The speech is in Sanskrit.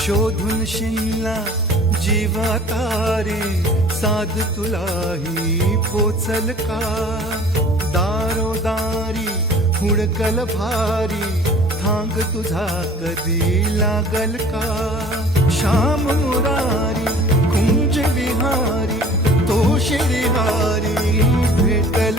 शोधुन शिनला जीवा तारे साध तुलाही पोचल का दारो दारी हुडकल भारी थांग तुझा कधी लागल का श्याम मुरारी कुंज विहारी तो शिरिहारी